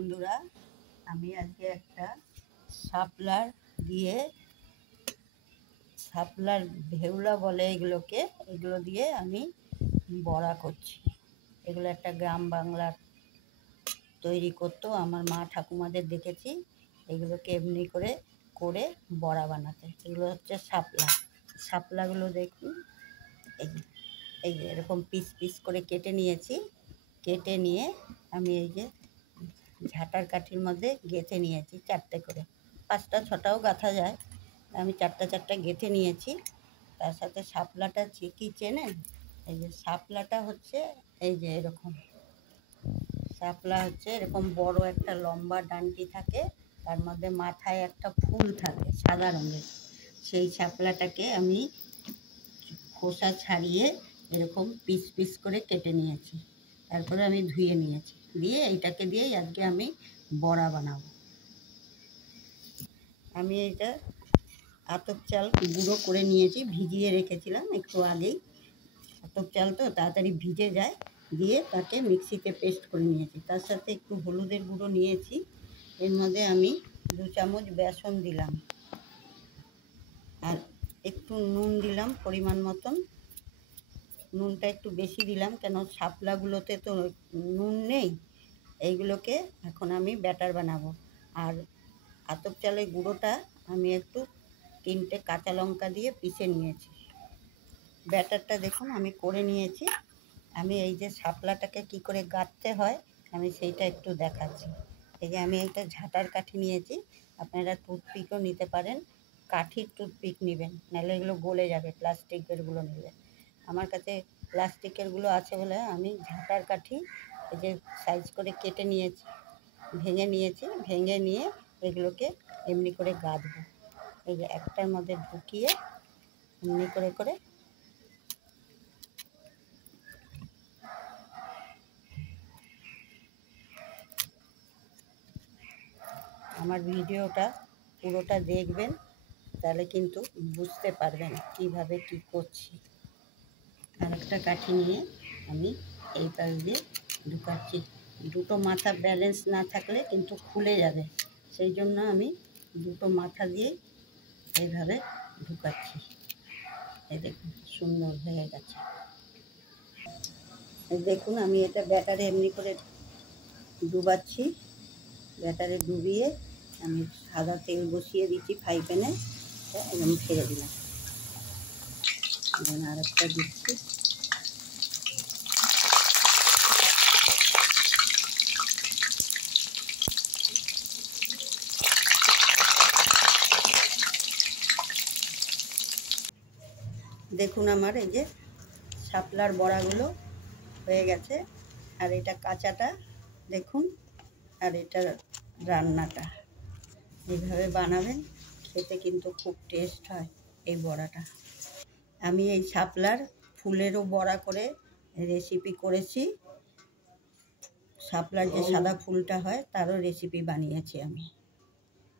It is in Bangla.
বন্ধুরা, আমি আজকে একটা শাপলার ভেউলা বলে এগুলো দিয়ে আমি বড়া করছি। এগুলো একটা গ্রাম বাংলার তৈরি করতো, আমার মা ঠাকুমাদের দেখেছি এগুলোকে এমনি করে বড়া বানাতে। এগুলো হচ্ছে শাপলাগুলো দেখুন, এই যে এরকম পিস পিস করে কেটে নিয়েছি। কেটে নিয়ে আমি এই যে ঝাঁটার কাঠির মধ্যে গেঁথে নিয়েছি, 4টে করে, 5টা 6টাও গাঁথা যায়। আমি 4টা গেঁথে নিয়েছি। তার সাথে শাপলাটা কি চেনেন? এই যে শাপলাটা হচ্ছে এই যে এরকম শাপলা হচ্ছে এরকম বড় একটা লম্বা ডান্ডি থাকে, তার মধ্যে মাথায় একটা ফুল থাকে সাদা রঙের। সেই শাপলাটাকে আমি খোসা ছাড়িয়ে এরকম পিস পিস করে কেটে নিয়েছি। তারপরে আমি ধুয়ে নিয়েছি, দিয়ে এইটাকে দিয়েই আজকে আমি বড়া বানাবো। আমি এটা আতপ চাল গুঁড়ো করে নিয়েছি, ভিজিয়ে রেখেছিলাম একটু আগেই। আতপ চাল তো তাড়াতাড়ি ভিজে যায়, দিয়ে তাকে মিক্সিতে পেস্ট করে নিয়েছি। তার সাথে একটু হলুদের গুঁড়ো নিয়েছি, এর মধ্যে আমি 2 চামচ বেসন দিলাম, আর একটু নুন দিলাম পরিমাণ মতন। নুনটা একটু বেশি দিলাম, কেন শাপলাগুলোতে তো নুন নেই। এইগুলোকে এখন আমি ব্যাটার বানাবো। আর আতপ চালের গুঁড়োটা আমি একটু 3টে কাঁচা লঙ্কা দিয়ে পিষে নিয়েছি। ব্যাটারটা দেখুন আমি করে নিয়েছি। আমি এই যে শাপলাটাকে কি করে গাঁথতে হয় আমি সেইটা একটু দেখাচ্ছি। এই যে আমি একটা ঝাঁটার কাঠি নিয়েছি, আপনারা টুথপিকও নিতে পারেন। কাঠির টুথপিক নেবেন, নাহলে এগুলো গলে যাবে। প্লাস্টিকেরগুলো নেবেন। আমার কাছে প্লাস্টিকেরগুলো আছে বলে আমি ঝাঁটার কাঠি এই যে সাইজ করে কেটে নিয়েছি, ভেঙে নিয়েছি। ভেঙে নিয়ে এগুলোকে এমনি করে গাঁথবো। এই যে একটার মধ্যে ঢুকিয়ে এমনি করে আমার ভিডিওটা পুরোটা দেখবেন, তাহলে কিন্তু বুঝতে পারবেন কিভাবে কি করছি। আরেকটা কাঠি নিয়ে আমি এই পাশ দিয়ে ঢুকাচ্ছি। দুটো মাথা ব্যালেন্স না থাকলে কিন্তু খুলে যাবে, সেই জন্য আমি দুটো মাথা দিয়েই এইভাবে ঢুকাচ্ছি। এই দেখুন সুন্দর হয়ে গেছে। দেখুন আমি এটা ব্যাটারে এমনি করে ডুবাচ্ছি। ব্যাটারে ডুবিয়ে আমি সাদা তেল বসিয়ে দিচ্ছি ফ্রাই প্যানে, এরকম ছেড়ে দিলাম। এখন আরেকটা দিচ্ছি। দেখুন আমার এই যে শাপলার বড়াগুলো হয়ে গেছে। আর এটা কাঁচাটা দেখুন, আর এটা রান্নাটা। এইভাবে বানাবেন, খেতে কিন্তু খুব টেস্ট হয় এই বড়াটা। আমি এই শাপলার ফুলেরও বড়া করে রেসিপি করেছি। শাপলার যে সাদা ফুলটা হয় তারও রেসিপি বানিয়েছি আমি।